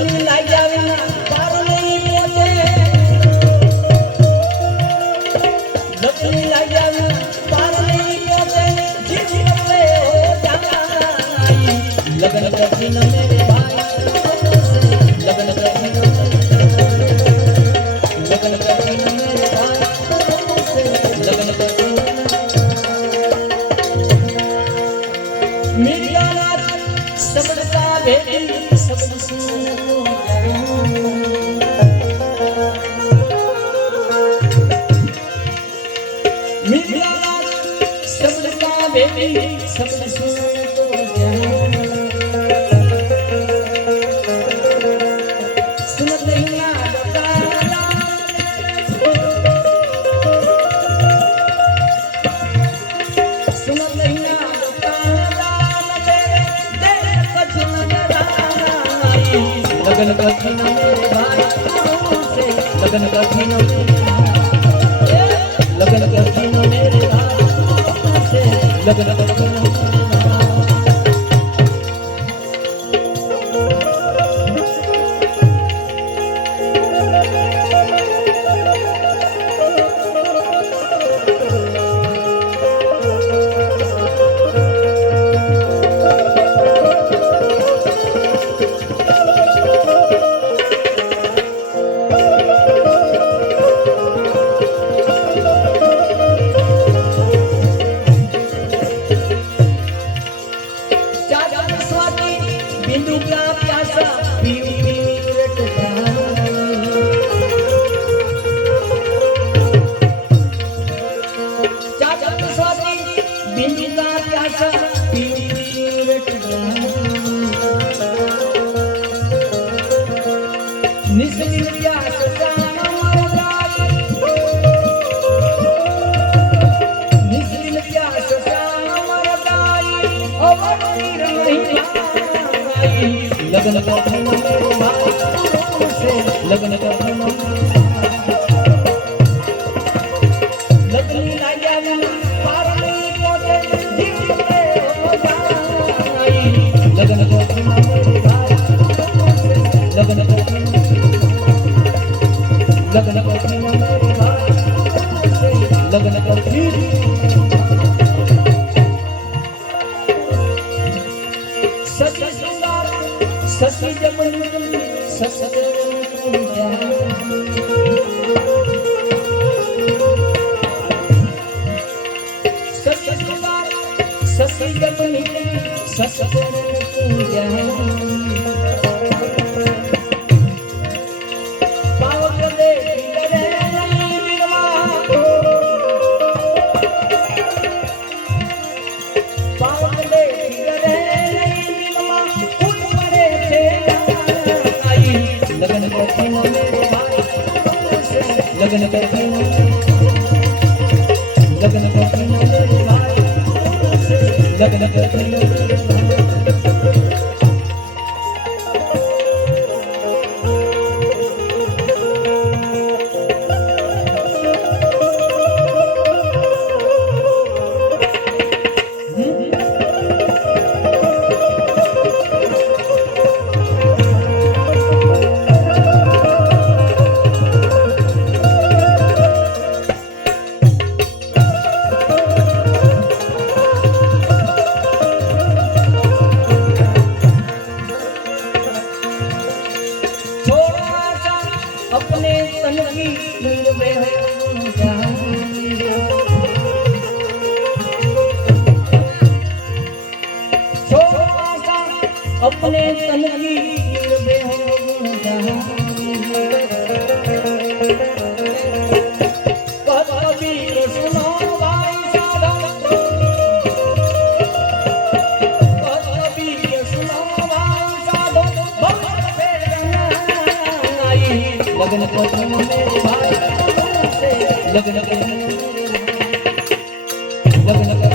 लगनी लाया बिना पार नहीं पहुंचे लगनी लाया बिना पार नहीं पहुंचे जिस बदले हो जाई लगन कठिन मेरे भाई लगन कठिन मेरे भाई लगन कठिन मेरी रात सबका भेदी सब मेरी रात सबका भेदी सब सुनत नहीं ना सुनत नहीं ना लगन कठिन मेरे भाई लगन कठिन लगन कठिन मेरे भाई लगन कठिन बिंदु का प्यासा पीऊ पीऊ रटता चाचा स्वाति बिंदु का प्यासा पीऊ पीऊ रटता निस्सिन प्यास जाना मरदाई निस्सिन प्यास जाना मरदाई और तीर नहीं लगन कठिन मेरे भाई लगन कठिन लगनी लाया बिना पार नहीं पहुंचे जिस बदले हो जाई लगन कठिन मेरे भाई लगन कठिन मेरे भाई लगन कठिन ससी जमन ससी जमन पावक दे पावक दे लगन कठिन मेरे भाई लगन कठिन मेरे भाई लगन कठिन अपने तन की नींद में हो अपने तन की नींद में हो कभी सुनो भाई साधा कभी सुनो भाई साधो लगन कठिन मेरे भाई लगन कठिन लगन